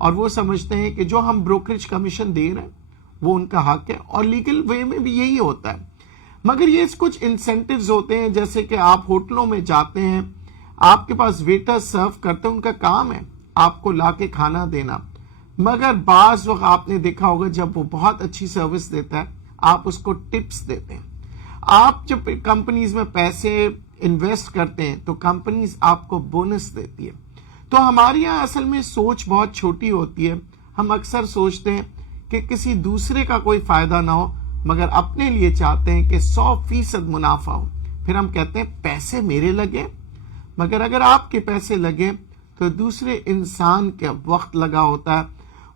اور وہ سمجھتے ہیں کہ جو ہم بروکریج کمیشن دے رہے ہیں وہ ان کا حق ہے, اور لیگل وے میں بھی یہی ہوتا ہے. مگر یہ کچھ انسینٹیوز ہوتے ہیں, جیسے کہ آپ ہوٹلوں میں جاتے ہیں, آپ کے پاس ویٹر سرو کرتے ہیں, ان کا کام ہے آپ کو لا کے کھانا دینا, مگر بعض وقت آپ نے دیکھا ہوگا جب وہ بہت اچھی سروس دیتا ہے آپ اس کو ٹپس دیتے ہیں. آپ جب کمپنیز میں پیسے انویسٹ کرتے ہیں تو کمپنیز آپ کو بونس دیتی ہے. تو ہمارے یہاں اصل میں سوچ بہت چھوٹی ہوتی ہے. ہم اکثر سوچتے ہیں کہ کسی دوسرے کا کوئی فائدہ نہ ہو, مگر اپنے لیے چاہتے ہیں کہ 100% منافع ہو. پھر ہم کہتے ہیں پیسے میرے لگے, مگر اگر آپ کے پیسے لگے تو دوسرے انسان کا وقت لگا ہوتا ہے,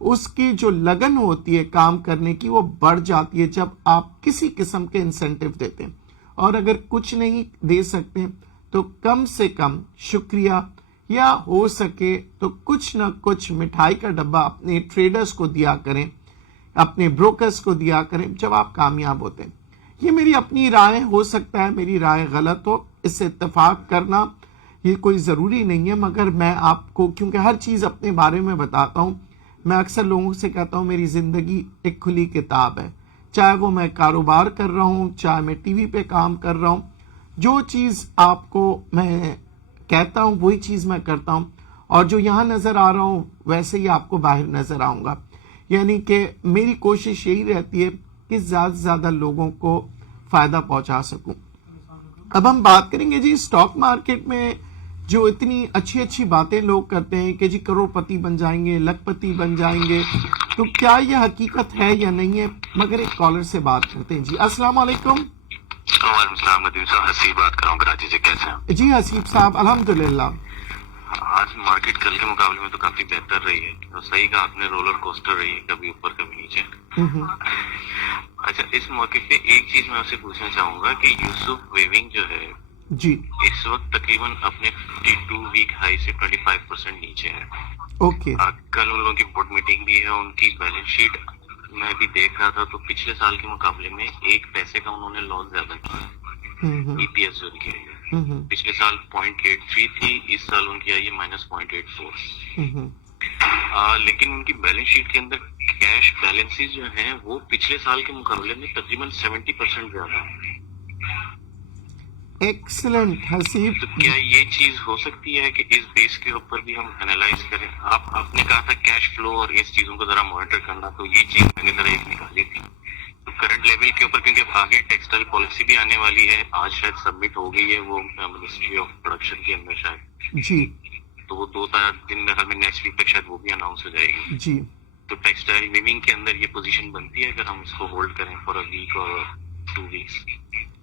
اس کی جو لگن ہوتی ہے کام کرنے کی وہ بڑھ جاتی ہے جب آپ کسی قسم کے انسینٹیو دیتے ہیں. اور اگر کچھ نہیں دے سکتے تو کم سے کم شکریہ, یا ہو سکے تو کچھ نہ کچھ مٹھائی کا ڈبہ اپنے ٹریڈرز کو دیا کریں, اپنے بروکرز کو دیا کریں جب آپ کامیاب ہوتے ہیں. یہ میری اپنی رائے, ہو سکتا ہے میری رائے غلط ہو, اس سے اتفاق کرنا یہ کوئی ضروری نہیں ہے, مگر میں آپ کو کیونکہ ہر چیز اپنے بارے میں بتاتا ہوں, میں اکثر لوگوں سے کہتا ہوں میری زندگی ایک کھلی کتاب ہے, چاہے وہ میں کاروبار کر رہا ہوں, چاہے میں ٹی وی پہ کام کر رہا ہوں, جو چیز آپ کو میں کہتا ہوں وہی چیز میں کرتا ہوں, اور جو یہاں نظر آ رہا ہوں ویسے ہی آپ کو باہر نظر آؤں گا. یعنی کہ میری کوشش یہی رہتی ہے کہ زیادہ سے زیادہ لوگوں کو فائدہ پہنچا سکوں. اب ہم بات کریں گے جی اسٹاک مارکیٹ میں جو اتنی اچھی اچھی باتیں لوگ کرتے ہیں کہ جی کروڑ پتی بن جائیں گے, لکھ پتی بن جائیں گے, تو کیا یہ حقیقت ہے یا نہیں ہے؟ مگر ایک کالر سے بات کرتے ہیں. جی السلام علیکم. وعلیکم السلام ندیم صاحب, حسیب بات کر رہا ہوں کراچی سے. کیسے ہیں؟ جی حسیب صاحب الحمدللہ. آج مارکیٹ کل کے مقابلے میں تو کافی بہتر رہی ہے. صحیح کہا آپ نے, رولر کوسٹر رہی ہے, کبھی اوپر کبھی نیچے. اچھا, اس موقع پہ ایک چیز میں آپ سے پوچھنا چاہوں گا کہ یوسف ویونگ جو ہے جی اس وقت تقریباً اپنے 52 ویک ہائی سے 25% نیچے ہے. اوکے. کل ان لوگوں کی بورڈ میٹنگ بھی ہے, ان کی بیلنس شیٹ میں بھی دیکھ رہا تھا تو پچھلے سال کے مقابلے میں 1 پیسے کا انہوں نے لاس زیادہ کیا. ای پی ایس جو ان کی ہے پچھلے سال 0.83 تھی, اس سال ان کی آئی ہے -0.84. لیکن ان کی بیلنس شیٹ کے اندر کیش بیلنسز جو ہیں وہ پچھلے سال کے مقابلے میں تقریباً 70% زیادہ ہیں. ایکسلنٹ حسیب. تو کیا یہ چیز ہو سکتی ہے کہ اس بیس کے اوپر بھی ہم انالائز کریں؟ آپ نے کہا تھا کیش فلو اور اس چیزوں کو ذرا مانیٹر کرنا, تو یہ چیز میں نے ذرا ایک نکالی تھی. تو کرنٹ لیول کے اوپر, کیونکہ آگے ٹیکسٹائل پالیسی بھی آنے والی ہے, آج شاید سبمٹ ہو گئی ہے وہ منسٹری آف پروڈکشن کے اندر شاید. جی تو وہ 2 دن میں نیکسٹ ویک تک شاید وہ بھی اناؤنس ہو جائے گی. جی تو ٹیکسٹائل ویونگ کے اندر یہ پوزیشن بنتی ہے اگر ہم اس کو ہولڈ کریں فار اے ویک اور 2 ویکس.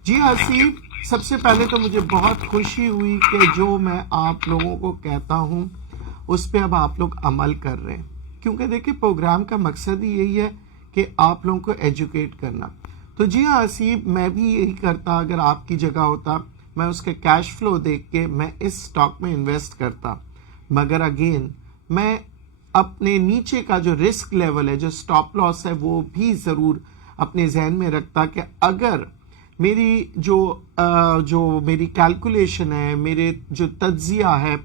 جی حسیب, سب سے پہلے تو مجھے بہت خوشی ہوئی کہ جو میں آپ لوگوں کو کہتا ہوں اس پہ اب آپ لوگ عمل کر رہے ہیں, کیونکہ دیکھیں پروگرام کا مقصد ہی یہی ہے کہ آپ لوگوں کو ایجوکیٹ کرنا. تو جی ہاں حسیب, میں بھی یہی کرتا, اگر آپ کی جگہ ہوتا میں اس کے کیش فلو دیکھ کے میں اس سٹاک میں انویسٹ کرتا. مگر اگین میں اپنے نیچے کا جو رسک لیول ہے, جو سٹاپ لاس ہے, وہ بھی ضرور اپنے ذہن میں رکھتا کہ اگر میری جو میری کیلکولیشن ہے, میرے جو تجزیہ ہے,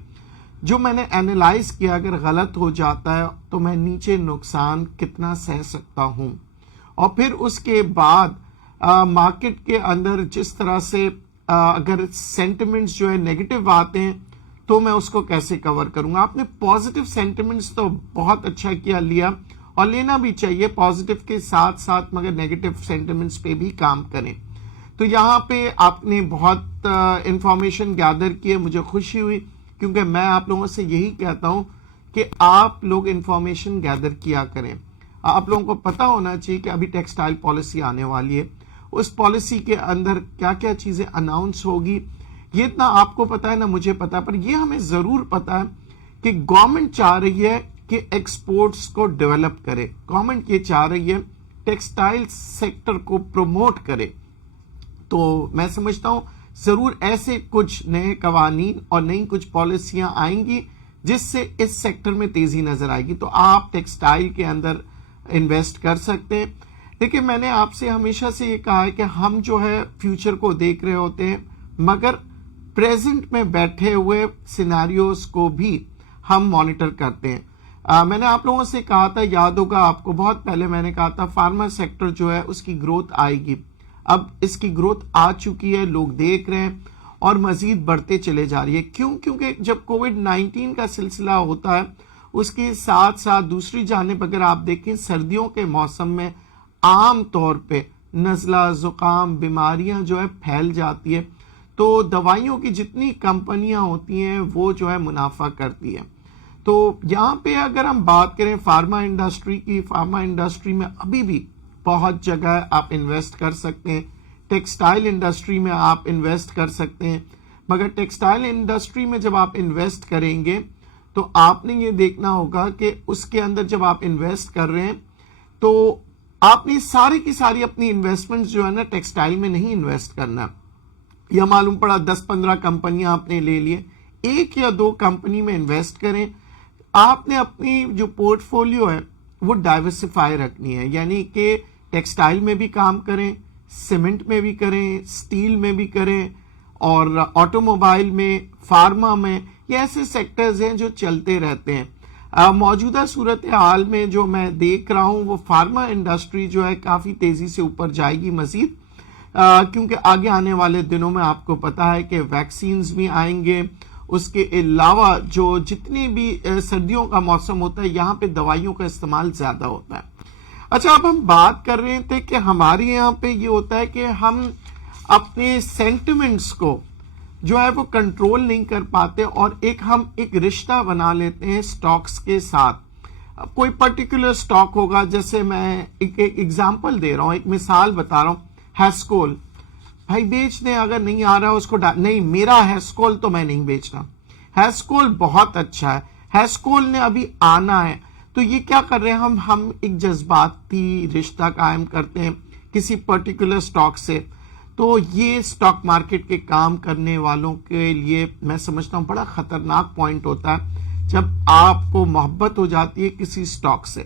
جو میں نے اینالائز کیا, اگر غلط ہو جاتا ہے تو میں نیچے نقصان کتنا سہ سکتا ہوں. اور پھر اس کے بعد مارکیٹ کے اندر جس طرح سے اگر سینٹیمنٹس جو ہے نیگیٹو آتے ہیں تو میں اس کو کیسے کور کروں گا. آپ نے پازیٹیو سینٹیمنٹس تو بہت اچھا کیا, لیا, اور لینا بھی چاہیے پازیٹیو کے ساتھ ساتھ, مگر نیگیٹو سینٹیمنٹس پہ بھی کام کریں. تو یہاں پہ آپ نے بہت انفارمیشن گیدر کی ہے, مجھے خوشی ہوئی, کیونکہ میں آپ لوگوں سے یہی کہتا ہوں کہ آپ لوگ انفارمیشن گیدر کیا کریں. آپ لوگوں کو پتا ہونا چاہیے کہ ابھی ٹیکسٹائل پالیسی آنے والی ہے, اس پالیسی کے اندر کیا کیا چیزیں اناؤنس ہوگی, یہ اتنا آپ کو پتا ہے نہ مجھے پتا, پر یہ ہمیں ضرور پتا ہے کہ گورنمنٹ چاہ رہی ہے کہ ایکسپورٹس کو ڈیولپ کرے, گورنمنٹ یہ چاہ رہی ہے ٹیکسٹائل سیکٹر کو پروموٹ کرے. تو میں سمجھتا ہوں ضرور ایسے کچھ نئے قوانین اور نئی کچھ پالیسیاں آئیں گی جس سے اس سیکٹر میں تیزی نظر آئے گی. تو آپ ٹیکسٹائل کے اندر انویسٹ کر سکتے ہیں. دیکھیں میں نے آپ سے ہمیشہ سے یہ کہا ہے کہ ہم جو ہے فیوچر کو دیکھ رہے ہوتے ہیں, مگر پریزنٹ میں بیٹھے ہوئے سیناریوز کو بھی ہم مانیٹر کرتے ہیں. میں نے آپ لوگوں سے کہا تھا، یاد ہوگا آپ کو، بہت پہلے میں نے کہا تھا فارما سیکٹر جو ہے اس کی گروتھ آئے گی. اب اس کی گروتھ آ چکی ہے، لوگ دیکھ رہے ہیں اور مزید بڑھتے چلے جا رہی ہے. کیوں؟ کیونکہ جب کووڈ-19 کا سلسلہ ہوتا ہے اس کے ساتھ ساتھ دوسری جانب اگر آپ دیکھیں سردیوں کے موسم میں عام طور پہ نزلہ زکام بیماریاں جو ہے پھیل جاتی ہے، تو دوائیوں کی جتنی کمپنیاں ہوتی ہیں وہ جو ہے منافع کرتی ہیں. تو یہاں پہ اگر ہم بات کریں فارما انڈسٹری کی، فارما انڈسٹری میں ابھی بھی بہت جگہ آپ انویسٹ کر سکتے ہیں. ٹیکسٹائل انڈسٹری میں آپ انویسٹ کر سکتے ہیں، مگر ٹیکسٹائل انڈسٹری میں جب آپ انویسٹ کریں گے تو آپ نے یہ دیکھنا ہوگا کہ اس کے اندر جب آپ انویسٹ کر رہے ہیں تو آپ نے ساری کی ساری اپنی انویسٹمنٹ جو ہے نا ٹیکسٹائل میں نہیں انویسٹ کرنا. یا معلوم پڑا 10-15 کمپنیاں آپ نے لے لیے، 1 یا 2 کمپنی میں انویسٹ کریں. آپ نے اپنی جو پورٹ فولیو ہے وہ ڈائیورسفائی رکھنی ہے، یعنی کہ ٹیکسٹائل میں بھی کام کریں، سیمنٹ میں بھی کریں، سٹیل میں بھی کریں، اور آٹو موبائل میں، فارما میں. یہ ایسے سیکٹرز ہیں جو چلتے رہتے ہیں. موجودہ صورتحال میں جو میں دیکھ رہا ہوں وہ فارما انڈسٹری جو ہے کافی تیزی سے اوپر جائے گی مزید، کیونکہ آگے آنے والے دنوں میں آپ کو پتا ہے کہ ویکسینز بھی آئیں گے. اس کے علاوہ جو جتنی بھی سردیوں کا موسم ہوتا ہے یہاں پہ دوائیوں کا استعمال زیادہ ہوتا ہے. اچھا، اب ہم بات کر رہے تھے کہ ہمارے یہاں پہ یہ ہوتا ہے کہ ہم اپنے سینٹیمنٹس کو جو ہے وہ کنٹرول نہیں کر پاتے اور ہم ایک رشتہ بنا لیتے ہیں سٹاکس کے ساتھ. کوئی پرٹیکولر سٹاک ہوگا، جیسے میں ایک ایگزامپل دے رہا ہوں، ایک مثال بتا رہا ہوں. ہیسکول بھائی بیچ دیں، اگر نہیں آ رہا اس کو نہیں، میرا ہیسکول تو میں نہیں بیچنا، ہیسکول بہت اچھا ہے، ہیسکول نے ابھی آنا ہے. تو یہ کیا کر رہے ہیں ہم ایک جذباتی رشتہ قائم کرتے ہیں کسی پرٹیکولر سٹاک سے. تو یہ سٹاک مارکیٹ کے کام کرنے والوں کے لیے میں سمجھتا ہوں بڑا خطرناک پوائنٹ ہوتا ہے جب آپ کو محبت ہو جاتی ہے کسی سٹاک سے.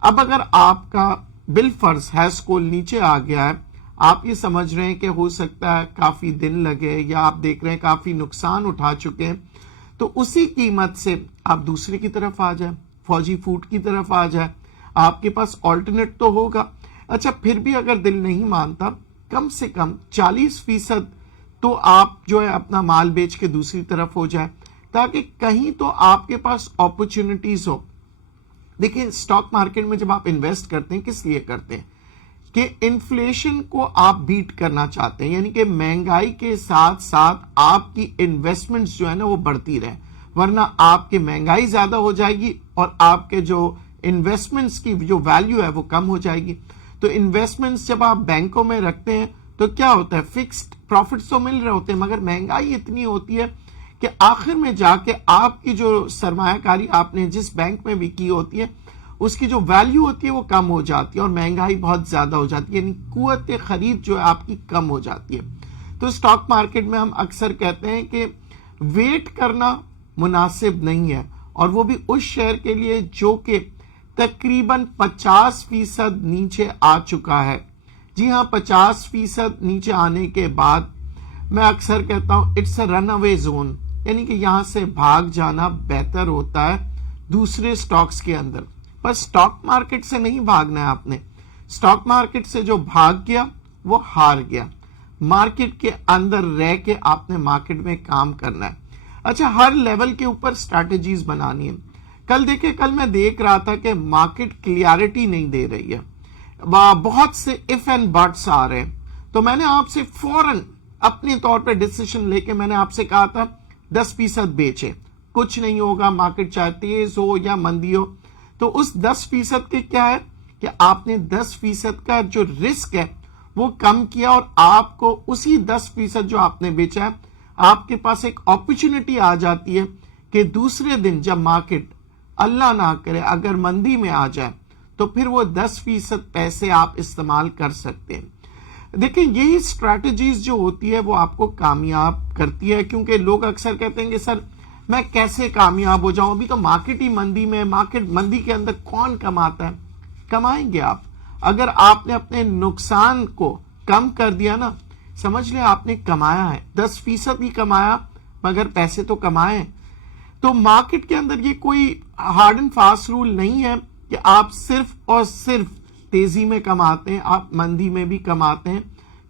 اب اگر آپ کا بالفرض ہیسکول نیچے آ گیا ہے، آپ یہ سمجھ رہے ہیں کہ ہو سکتا ہے کافی دن لگے، یا آپ دیکھ رہے ہیں کافی نقصان اٹھا چکے ہیں، تو اسی قیمت سے آپ دوسرے کی طرف آ جائیں، فوجی فوڈ کی طرف آ جائیں. آپ کے پاس آلٹرنیٹ تو ہوگا. اچھا، پھر بھی اگر دل نہیں مانتا، کم سے کم 40% تو آپ جو ہے اپنا مال بیچ کے دوسری طرف ہو جائے، تاکہ کہیں تو آپ کے پاس اپرچونٹیز ہو. دیکھیں، سٹاک مارکیٹ میں جب آپ انویسٹ کرتے ہیں کس لیے کرتے ہیں؟ کہ انفلیشن کو آپ بیٹ کرنا چاہتے ہیں، یعنی کہ مہنگائی کے ساتھ ساتھ آپ کی انویسٹمنٹس جو ہے نا وہ بڑھتی رہے، ورنہ آپ کی مہنگائی زیادہ ہو جائے گی اور آپ کے جو انویسٹمنٹس کی جو ویلیو ہے وہ کم ہو جائے گی. تو انویسٹمنٹس جب آپ بینکوں میں رکھتے ہیں تو کیا ہوتا ہے، فکسڈ پروفٹس تو مل رہے ہوتے ہیں، مگر مہنگائی اتنی ہوتی ہے کہ آخر میں جا کے آپ کی جو سرمایہ کاری آپ نے جس بینک میں بھی کی ہوتی ہے اس کی جو ویلیو ہوتی ہے وہ کم ہو جاتی ہے اور مہنگائی بہت زیادہ ہو جاتی ہے، یعنی قوت خرید جو ہے آپ کی کم ہو جاتی ہے. تو سٹاک مارکیٹ میں ہم اکثر کہتے ہیں کہ ویٹ کرنا مناسب نہیں ہے، اور وہ بھی اس شیئر کے لیے جو کہ تقریباً 50% نیچے آ چکا ہے. جی ہاں، 50% نیچے آنے کے بعد میں اکثر کہتا ہوں it's a run away zone, یعنی کہ یہاں سے بھاگ جانا بہتر ہوتا ہے دوسرے سٹاکس کے اندر. پر سٹاک مارکیٹ سے نہیں بھاگنا ہے آپ نے. سٹاک مارکیٹ سے جو بھاگ گیا وہ ہار گیا. مارکیٹ کے اندر رہ کے آپ نے مارکیٹ میں کام کرنا ہے. اچھا، ہر لیول کے اوپر سٹریٹجیز بنانی ہے. کل میں دیکھ رہا تھا کہ مارکیٹ کلیئرٹی نہیں دے رہی ہے، بہت سے اف اینڈ بٹس آ رہے ہیں. تو میں نے آپ سے فوراً اپنے طور پہ ڈیسیشن لے کے میں نے آپ سے کہا تھا 10% بیچے، کچھ نہیں ہوگا، مارکیٹ چاہے تیز ہو یا مندی ہو. تو اس 10% کے کیا ہے کہ آپ نے 10% کا جو رسک ہے وہ کم کیا، اور آپ کو اسی 10% جو آپ نے بیچا ہے آپ کے پاس ایک اپرچونٹی آ جاتی ہے کہ دوسرے دن جب مارکیٹ اللہ نہ کرے اگر مندی میں آ جائے تو پھر وہ 10% پیسے آپ استعمال کر سکتے ہیں. دیکھیں، یہی اسٹریٹجیز جو ہوتی ہے وہ آپ کو کامیاب کرتی ہے، کیونکہ لوگ اکثر کہتے ہیں کہ سر میں کیسے کامیاب ہو جاؤں، ابھی تو مارکیٹ ہی مندی میں، مارکیٹ مندی کے اندر کون کماتا ہے؟ کمائیں گے آپ اگر آپ نے اپنے نقصان کو کم کر دیا نا. سمجھ لیں آپ نے کمایا ہے، 10% ہی کمایا مگر پیسے تو کمائے. تو مارکیٹ کے اندر یہ کوئی ہارڈ اینڈ فاسٹ رول نہیں ہے کہ آپ صرف اور صرف تیزی میں کماتے ہیں، آپ مندی میں بھی کماتے ہیں،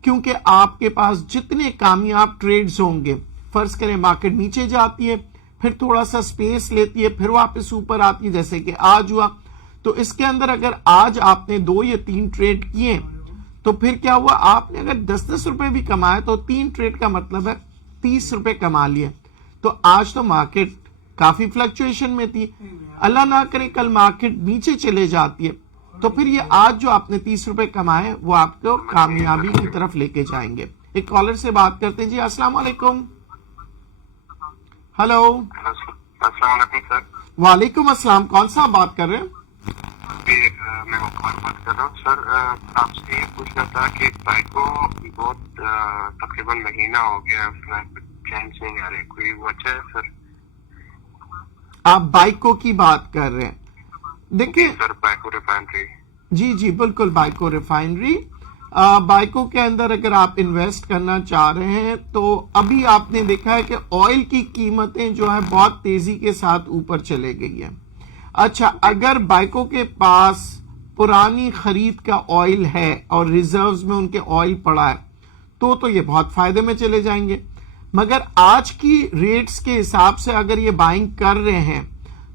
کیونکہ آپ کے پاس جتنے کامیاب ٹریڈز ہوں گے، فرض کریں مارکیٹ نیچے جاتی ہے، پھر تھوڑا سا سپیس لیتی ہے، پھر واپس اوپر آتی ہے، جیسے کہ آج ہوا، تو اس کے اندر اگر آج آپ نے 2 یا 3 ٹریڈ کیے تو پھر کیا ہوا، آپ نے اگر 10 روپے بھی کمائے تو 3 ٹریڈ کا مطلب ہے 30 روپے کما لیے. تو آج تو مارکیٹ کافی فلکچویشن میں تھی، اللہ نہ کرے کل مارکیٹ نیچے چلے جاتی ہے تو پھر یہ آج جو آپ نے 30 روپے کمائے وہ آپ کو کامیابی کی طرف لے کے جائیں گے. ایک کالر سے بات کرتے ہیں. جی السلام علیکم. ہلو. السلام علیکم سر. وعلیکم السلام. کون سا بات کر رہے ہیں؟ میں مکان بات کر رہا ہوں سر. آپ سے یہ پوچھنا تھا کہ بائک کو بہت تقریباً مہینہ ہو گیا چین سے نہیں آ رہی، کوئی وجہ ہے سر؟ آپ بائکوں کی بات کر رہے ہیں؟ دیکھیں سر بائکو ریفائنری. جی جی بالکل بائکو ریفائنری. بائکوں کے اندر اگر آپ انویسٹ کرنا چاہ رہے ہیں تو ابھی آپ نے دیکھا ہے کہ آئل کی قیمتیں جو ہیں بہت تیزی کے ساتھ اوپر چلے گئی ہیں. اچھا اگر بائکوں کے پاس پرانی خرید کا آئل ہے اور ریزروز میں ان کے آئل پڑا ہے تو یہ بہت فائدے میں چلے جائیں گے. مگر آج کی ریٹس کے حساب سے اگر یہ بائنگ کر رہے ہیں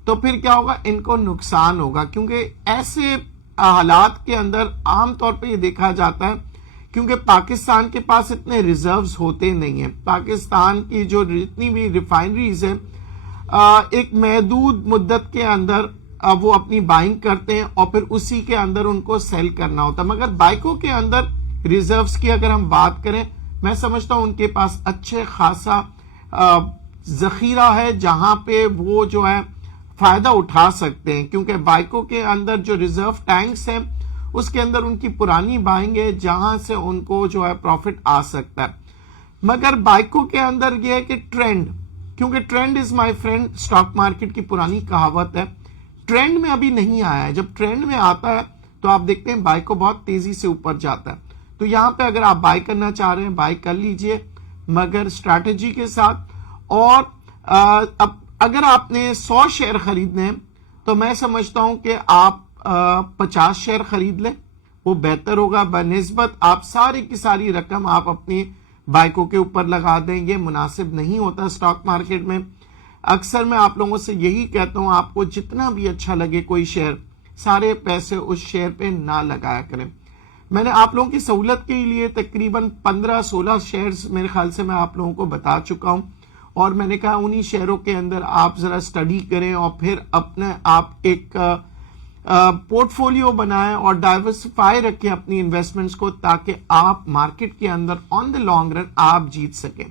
تو پھر کیا ہوگا، ان کو نقصان ہوگا، کیونکہ ایسے حالات کے اندر عام طور پہ یہ دیکھا جاتا ہے کیونکہ پاکستان کے پاس اتنے ریزروز ہوتے نہیں ہیں. پاکستان کی جو جتنی بھی ریفائنریز ہیں ایک محدود مدت کے اندر وہ اپنی بائنگ کرتے ہیں اور پھر اسی کے اندر ان کو سیل کرنا ہوتا ہے. مگر بائکوں کے اندر ریزروز کی اگر ہم بات کریں، میں سمجھتا ہوں ان کے پاس اچھے خاصا ذخیرہ ہے جہاں پہ وہ جو ہے فائدہ اٹھا سکتے ہیں، کیونکہ بائکوں کے اندر جو ریزرو ٹینکس ہیں اس کے اندر ان کی پرانی بائنگ ہے جہاں سے ان کو جو ہے پروفٹ آ سکتا ہے. مگر بائکوں کے اندر یہ ہے کہ ٹرینڈ، کیونکہ trend is my friend, stock market کی پرانی کہاوت ہے، ٹرینڈ میں ابھی نہیں آیا ہے. جب ٹرینڈ میں آتا ہے تو آپ دیکھتے ہیں بائک کو بہت تیزی سے اوپر جاتا ہے. تو یہاں پہ اگر آپ بائی کرنا چاہ رہے ہیں بائی کر لیجئے، مگر اسٹریٹجی کے ساتھ. اور اگر آپ نے 100 شیئر خریدنے ہیں تو میں سمجھتا ہوں کہ آپ 50 شیئر خرید لیں، وہ بہتر ہوگا بنسبت آپ ساری کی ساری رقم آپ اپنی بائکوں کے اوپر لگا دیں. یہ مناسب نہیں ہوتا اسٹاک مارکیٹ میں. اکثر میں آپ لوگوں سے یہی کہتا ہوں، آپ کو جتنا بھی اچھا لگے کوئی شیئر، سارے پیسے اس شیئر پہ نہ لگایا کریں. میں نے آپ لوگوں کی سہولت کے لیے تقریباً 15-16 شیئرز میرے خیال سے میں آپ لوگوں کو بتا چکا ہوں، اور میں نے کہا انہی شیئروں کے اندر آپ ذرا اسٹڈی کریں اور پھر اپنے آپ ایک پورٹ فولیو بنائیں اور ڈائیورسفائی رکھیں اپنی انویسٹمنٹس کو، تاکہ آپ مارکیٹ کے اندر آن دا لانگ رن آپ جیت سکیں.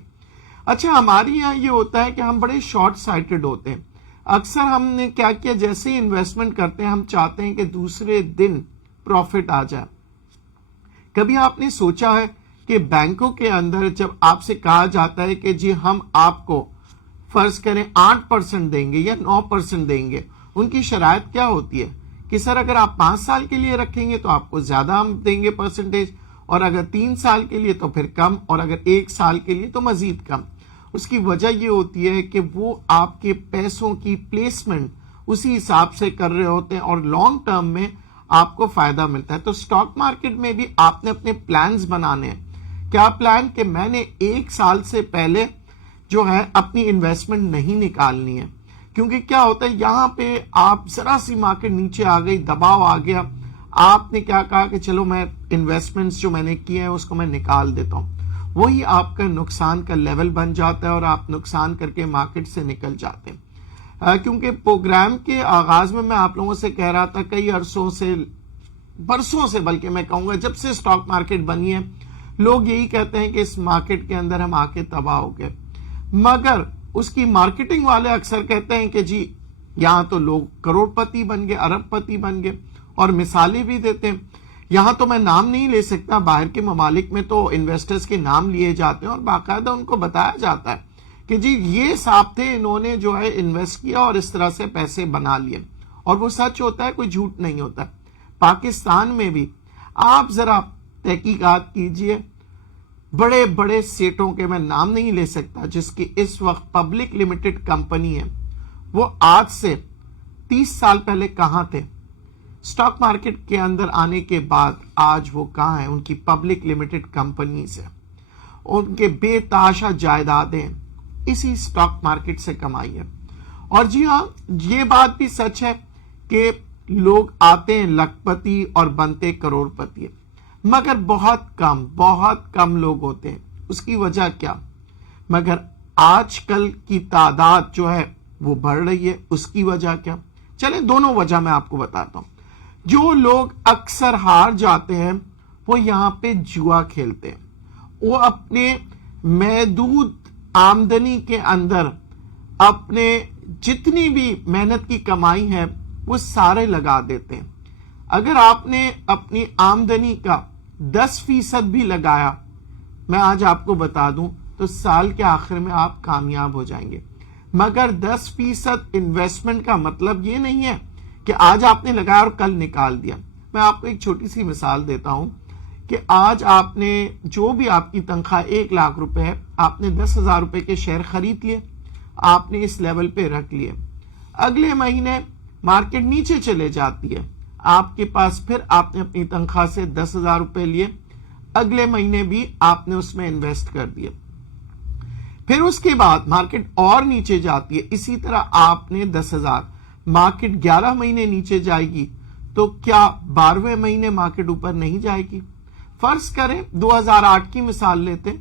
اچھا ہمارے یہاں یہ ہوتا ہے کہ ہم بڑے شارٹ سائٹڈ ہوتے ہیں. اکثر ہم نے کیا کیا، جیسے ہی انویسٹمنٹ کرتے ہیں ہم چاہتے ہیں کہ دوسرے دن پروفٹ آ جائے. کبھی آپ نے سوچا ہے کہ بینکوں کے اندر جب آپ سے کہا جاتا ہے کہ جی ہم آپ کو فرض کریں 8% دیں گے یا 9% دیں گے، ان کی شرائط کیا ہوتی ہے کہ سر اگر آپ 5 سال کے لیے رکھیں گے تو آپ کو زیادہ ہم دیں گے پرسنٹیج، اور اگر 3 سال کے لیے تو پھر کم، اور اگر 1 سال کے لیے تو مزید کم. اس کی وجہ یہ ہوتی ہے کہ وہ آپ کے پیسوں کی پلیسمنٹ اسی حساب سے کر رہے ہوتے ہیں اور لانگ ٹرم میں آپ کو فائدہ ملتا ہے. تو سٹاک مارکیٹ میں بھی آپ نے اپنے پلانز بنانے ہیں. کیا پلان؟ کہ میں نے 1 سال سے پہلے جو ہے اپنی انویسٹمنٹ نہیں نکالنی ہے، کیونکہ کیا ہوتا ہے یہاں پہ آپ ذرا سی مارکیٹ نیچے آ گئی، دباؤ آ گیا، آپ نے کیا کہا کہ چلو میں انویسٹمنٹس جو میں نے کیے ہیں اس کو میں نکال دیتا ہوں. وہی آپ کا نقصان کا لیول بن جاتا ہے اور آپ نقصان کر کے مارکیٹ سے نکل جاتے ہیں. کیونکہ پروگرام کے آغاز میں آپ لوگوں سے کہہ رہا تھا، کئی عرصوں سے، برسوں سے بلکہ میں کہوں گا، جب سے سٹاک مارکیٹ بنی ہے لوگ یہی کہتے ہیں کہ اس مارکیٹ کے اندر ہم آ کے تباہ ہو گئے. مگر اس کی مارکیٹنگ والے اکثر کہتے ہیں کہ جی یہاں تو لوگ کروڑ پتی بن گئے، ارب پتی بن گئے، اور مثالیں بھی دیتے ہیں. یہاں تو میں نام نہیں لے سکتا، باہر کے ممالک میں تو انویسٹرز کے نام لیے جاتے ہیں اور باقاعدہ ان کو بتایا جاتا ہے کہ جی یہ صاحب تھے، انہوں نے جو ہے انویسٹ کیا اور اس طرح سے پیسے بنا لیے، اور وہ سچ ہوتا ہے، کوئی جھوٹ نہیں ہوتا. پاکستان میں بھی آپ ذرا تحقیقات کیجئے، بڑے بڑے سیٹوں کے میں نام نہیں لے سکتا جس کی اس وقت پبلک لمیٹڈ کمپنی ہے، وہ آج سے 30 سال پہلے کہاں تھے؟ سٹاک مارکیٹ کے اندر آنے کے بعد آج وہ کہاں ہیں؟ ان کی پبلک لمیٹڈ کمپنیز ہیں، ان کے بے تحاشا جائیدادیں اسی سٹاک مارکیٹ سے کمائی ہے۔ اور جی ہاں، یہ بات بھی سچ ہے کہ لوگ آتے ہیں لکھپتی اور بنتے کروڑ پتی، مگر بہت کم لوگ ہوتے ہیں۔ اس کی وجہ کیا؟ مگر آج کل کی تعداد جو ہے وہ بڑھ رہی ہے، اس کی وجہ کیا؟ چلیں دونوں وجہ میں آپ کو بتاتا ہوں۔ جو لوگ اکثر ہار جاتے ہیں وہ یہاں پہ جوا کھیلتے ہیں، وہ اپنے محدود آمدنی کے اندر اپنے جتنی بھی محنت کی کمائی ہے وہ سارے لگا دیتے ہیں۔ اگر آپ نے اپنی آمدنی کا 10% بھی لگایا، میں آج آپ کو بتا دوں تو سال کے آخر میں آپ کامیاب ہو جائیں گے۔ مگر 10% انویسٹمنٹ کا مطلب یہ نہیں ہے کہ آج آپ نے لگایا اور کل نکال دیا۔ میں آپ کو ایک چھوٹی سی مثال دیتا ہوں کہ آج آپ نے جو بھی آپ کی تنخواہ 1 لاکھ روپے ہے، آپ نے 10,000 روپے کے شیئر خرید لیے، آپ نے اس لیول پہ رکھ لیے۔ اگلے مہینے مارکیٹ نیچے چلے جاتی ہے، آپ کے پاس پھر آپ نے اپنی تنخواہ سے 10,000 روپے لیے، اگلے مہینے بھی آپ نے اس میں انویسٹ کر دیے۔ پھر اس کے بعد مارکیٹ اور نیچے جاتی ہے، اسی طرح آپ نے 10,000، مارکیٹ 11 مہینے نیچے جائے گی تو کیا 12ویں مہینے مارکیٹ اوپر نہیں جائے گی؟ فرض کریں 2008 کی مثال لیتے،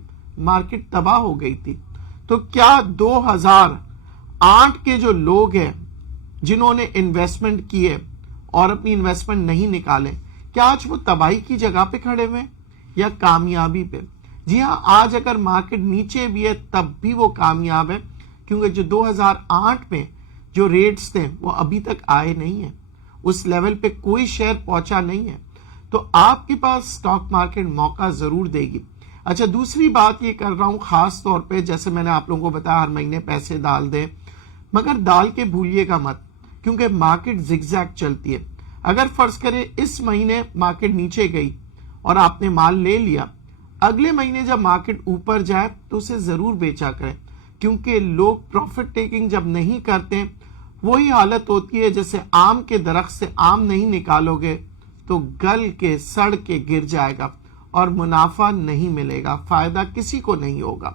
مارکیٹ تباہ ہو گئی تھی، تو کیا 2008 کے جو لوگ ہیں جنہوں نے انویسٹمنٹ کیے اور اپنی انویسٹمنٹ نہیں نکالے، کیا آج وہ تباہی کی جگہ پہ کھڑے ہوئے یا کامیابی پہ؟ جی ہاں، آج اگر مارکیٹ نیچے بھی ہے تب بھی وہ کامیاب ہے، کیونکہ جو 2008 میں جو ریٹس تھے وہ ابھی تک آئے نہیں ہیں، اس لیول پہ کوئی شیئر پہنچا نہیں ہے۔ تو آپ کے پاس سٹاک مارکیٹ موقع ضرور دے گی۔ اچھا، دوسری بات یہ کر رہا ہوں خاص طور پہ، جیسے میں نے آپ لوگوں کو بتایا ہر مہینے پیسے ڈال دیں، مگر ڈال کے بھولیے گا مت، کیونکہ مارکیٹ زگ زیگ چلتی ہے۔ اگر فرض کرے اس مہینے مارکیٹ نیچے گئی اور آپ نے مال لے لیا، اگلے مہینے جب مارکیٹ اوپر جائے تو اسے ضرور بیچا کریں، کیونکہ لوگ پروفٹ ٹیکنگ جب نہیں کرتے وہی حالت ہوتی ہے جیسے آم کے درخت سے آم نہیں نکالو گے تو گل کے سڑ کے گر جائے گا اور منافع نہیں ملے گا، فائدہ کسی کو نہیں ہوگا۔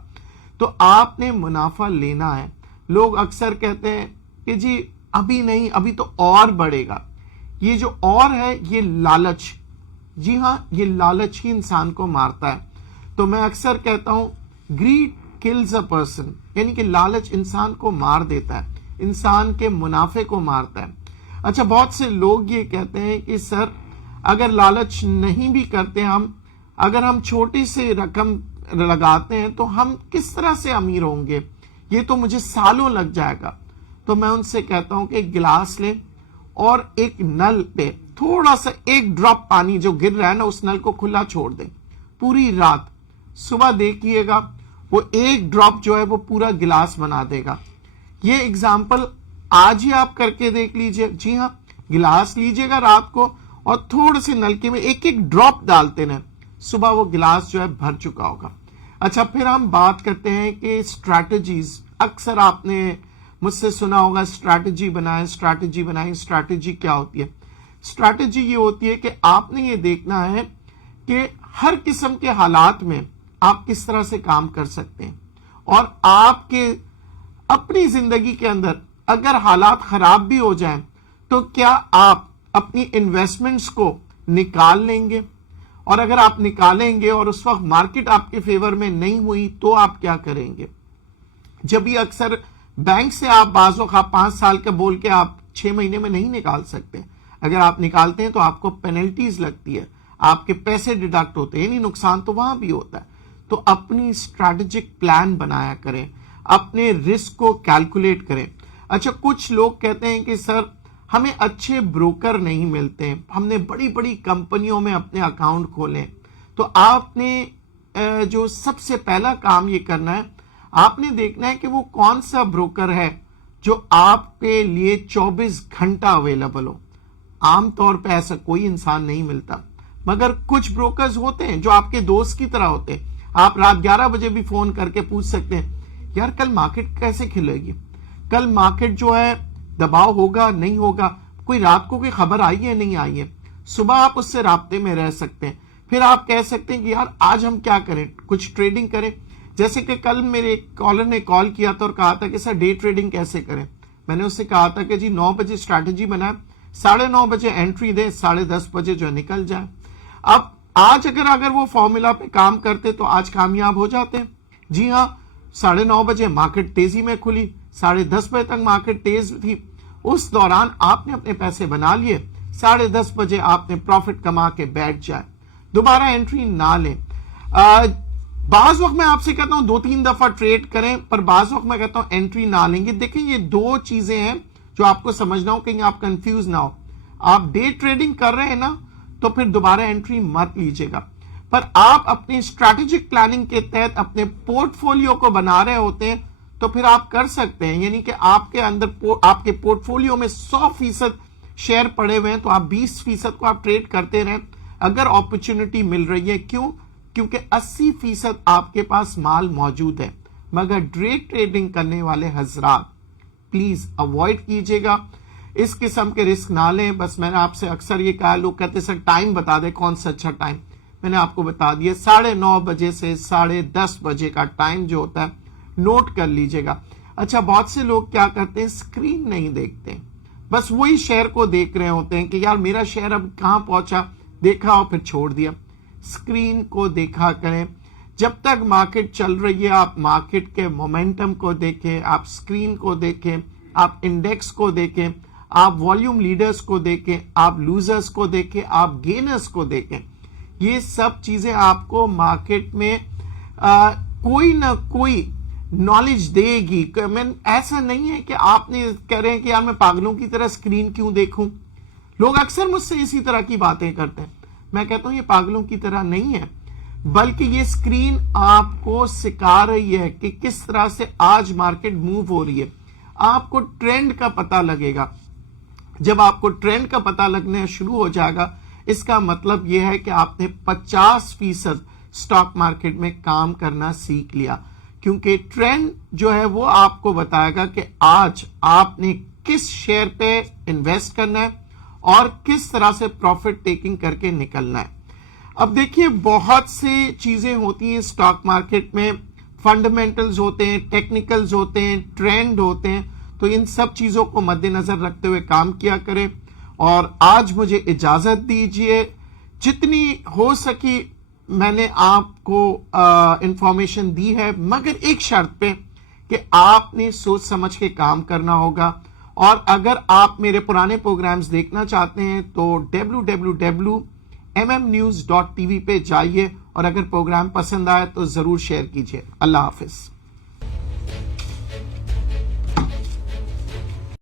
تو آپ نے منافع لینا ہے۔ لوگ اکثر کہتے ہیں کہ جی ابھی نہیں، ابھی تو اور بڑھے گا۔ یہ جو اور ہے یہ لالچ، جی ہاں، یہ لالچ ہی انسان کو مارتا ہے۔ تو میں اکثر کہتا ہوں گریڈ کلز اے پرسن، یعنی کہ لالچ انسان کو مار دیتا ہے، انسان کے منافع کو مارتا ہے۔ اچھا، بہت سے لوگ یہ کہتے ہیں کہ سر اگر لالچ نہیں بھی کرتے ہم، اگر ہم چھوٹی سی رقم لگاتے ہیں تو ہم کس طرح سے امیر ہوں گے، یہ تو مجھے سالوں لگ جائے گا۔ تو میں ان سے کہتا ہوں کہ ایک گلاس لیں اور ایک نل پہ تھوڑا سا 1 ڈراپ پانی جو گر رہا ہے نا، اس نل کو کھلا چھوڑ دیں پوری رات، صبح دیکھیے گا وہ 1 ڈراپ جو ہے وہ پورا گلاس بنا دے گا۔ یہ اگزامپل آج ہی آپ کر کے دیکھ لیجئے۔ جی ہاں، گلاس لیجئے گا رات کو اور تھوڑے سے نلکے میں 1 ڈراپ ڈالتے ہیں، صبح وہ گلاس جو ہے بھر چکا ہوگا۔ اچھا، پھر ہم بات کرتے ہیں کہ اسٹریٹجیز۔ اکثر آپ نے مجھ سے سنا ہوگا اسٹریٹجی بنائیں، اسٹریٹجی بنائیں۔ اسٹریٹجی کیا ہوتی ہے؟ اسٹریٹجی یہ ہوتی ہے کہ آپ نے یہ دیکھنا ہے کہ ہر قسم کے حالات میں آپ کس طرح سے کام کر سکتے ہیں، اور آپ کے اپنی زندگی کے اندر اگر حالات خراب بھی ہو جائیں تو کیا آپ اپنی انویسٹمنٹس کو نکال لیں گے، اور اگر آپ نکالیں گے اور اس وقت مارکیٹ آپ کے فیور میں نہیں ہوئی تو آپ کیا کریں گے؟ جب یہ اکثر بینک سے آپ بعض اوقات 5 سال کا بول کے آپ 6 مہینے میں نہیں نکال سکتے، اگر آپ نکالتے ہیں تو آپ کو پینلٹیز لگتی ہے، آپ کے پیسے ڈیڈکٹ ہوتے ہیں، یعنی نقصان تو وہاں بھی ہوتا ہے۔ تو اپنی اسٹریٹجک پلان بنایا کریں، اپنے رسک کو کیلکولیٹ کریں۔ اچھا، کچھ لوگ کہتے ہیں کہ سر ہمیں اچھے بروکر نہیں ملتے، ہم نے بڑی بڑی کمپنیوں میں اپنے اکاؤنٹ کھولے۔ تو آپ نے جو سب سے پہلا کام یہ کرنا ہے، آپ نے دیکھنا ہے کہ وہ کون سا بروکر ہے جو آپ کے لیے 24 گھنٹہ اویلیبل ہو۔ عام طور پہ ایسا کوئی انسان نہیں ملتا، مگر کچھ بروکرز ہوتے ہیں جو آپ کے دوست کی طرح ہوتے ہیں۔ آپ رات 11 بجے بھی فون کر کے پوچھ سکتے ہیں یار کل مارکیٹ کیسے کھلے گی، کل مارکیٹ جو ہے دباؤ ہوگا نہیں ہوگا, کوئی رات کو کوئی خبر آئی ہے نہیں آئی ہے, صبح آپ اس سے رابطے میں رہ سکتے ہیں. پھر آپ کہہ سکتے ہیں کہ یار آج ہم کیا کریں, کچھ ٹریڈنگ کریں. جیسے کہ کل میرے ایک کالر نے کال کیا تھا اور کہا تھا کہ سر ڈے ٹریڈنگ کیسے کریں. میں نے اس سے کہا تھا کہ جی 9 بجے اسٹریٹجی بنائیں, 9:30 بجے انٹری دے, 10:30 بجے جو نکل جائے. اب آج اگر وہ فارمولا پہ کام کرتے تو آج کامیاب ہو جاتے ہیں. جی ہاں, 9:30 بجے مارکیٹ تیزی میں کھلی, 10:30 بجے تک مارکیٹ تیز تھی. اس دوران آپ نے اپنے پیسے بنا لیے, 10:30 بجے آپ نے پروفٹ کما کے بیٹھ جائے, دوبارہ انٹری نہ لیں. بعض وقت میں آپ سے کہتا ہوں 2-3 دفعہ ٹریڈ کریں, پر بعض وقت میں کہتا ہوں انٹری نہ لیں گے. دیکھیں یہ 2 چیزیں ہیں جو آپ کو سمجھنا ہو, کہیں آپ کنفیوز نہ ہو. آپ ڈے ٹریڈنگ کر رہے ہیں نا تو پھر دوبارہ انٹری مت لیجیے گا, پر آپ اپنی اسٹریٹجک پلاننگ کے تحت اپنے پورٹ فولیو کو بنا رہے ہوتے ہیں تو پھر آپ کر سکتے ہیں. یعنی کہ آپ کے اندر آپ کے پورٹ فولیو میں 100% شیئر پڑے ہوئے ہیں تو آپ 20% کو آپ ٹریڈ کرتے رہیں اگر اپرچونٹی مل رہی ہے. کیوں؟ کیونکہ 80% آپ کے پاس مال موجود ہے. مگر ڈے ٹریڈنگ کرنے والے حضرات پلیز اوائڈ کیجیے گا, اس قسم کے رسک نہ لیں. بس میں نے آپ سے اکثر یہ کہا, لوگ کہتے سر ٹائم بتا دیں کون سا اچھا ٹائم. میں نے آپ کو بتا دیا 9:30 بجے سے 10:30 بجے کا ٹائم جو ہوتا ہے نوٹ کر لیجیے گا. اچھا, بہت سے لوگ کیا کرتے ہیں, اسکرین نہیں دیکھتے, بس وہی شیئر کو دیکھ رہے ہوتے ہیں کہ یار میرا شیئر اب کہاں پہنچا, دیکھا اور پھر چھوڑ دیا. اسکرین کو دیکھا کریں. جب تک مارکیٹ چل رہی ہے آپ مارکیٹ کے مومنٹم کو دیکھیں, آپ اسکرین کو دیکھیں, آپ انڈیکس کو دیکھیں, آپ والیوم لیڈرز کو دیکھیں, آپ لوزرز کو دیکھیں, آپ گینرز کو دیکھیں. یہ سب چیزیں آپ کو مارکیٹ میں کوئی نہ کوئی نالج دے گی. ایسا نہیں ہے کہ آپ نے کہہ رہے ہیں کہ یار میں پاگلوں کی طرح اسکرین کیوں دیکھوں. لوگ اکثر مجھ سے اسی طرح کی باتیں کرتے ہیں. میں کہتا ہوں یہ پاگلوں کی طرح نہیں ہے, بلکہ یہ اسکرین آپ کو سکھا رہی ہے کہ کس طرح سے آج مارکیٹ موو ہو رہی ہے. آپ کو ٹرینڈ کا پتہ لگے گا. جب آپ کو ٹرینڈ کا پتہ لگنا شروع ہو جائے گا, اس کا مطلب یہ ہے کہ آپ نے 50% اسٹاک مارکیٹ میں کام کرنا سیکھ لیا. کیونکہ ٹرینڈ جو ہے وہ آپ کو بتائے گا کہ آج آپ نے کس شیئر پہ انویسٹ کرنا ہے اور کس طرح سے پروفٹ ٹیکنگ کر کے نکلنا ہے. اب دیکھیے بہت سی چیزیں ہوتی ہیں اسٹاک مارکیٹ میں, فنڈامنٹلز ہوتے ہیں, ٹیکنیکلز ہوتے ہیں, ٹرینڈ ہوتے ہیں. تو ان سب چیزوں کو مد نظر رکھتے ہوئے کام کیا کریں. اور آج مجھے اجازت دیجیے, جتنی ہو سکی میں نے آپ کو انفارمیشن دی ہے, مگر ایک شرط پہ کہ آپ نے سوچ سمجھ کے کام کرنا ہوگا. اور اگر آپ میرے پرانے پروگرامز دیکھنا چاہتے ہیں تو www.mmnews.tv پہ جائیے, اور اگر پروگرام پسند آئے تو ضرور شیئر کیجیے. اللہ حافظ.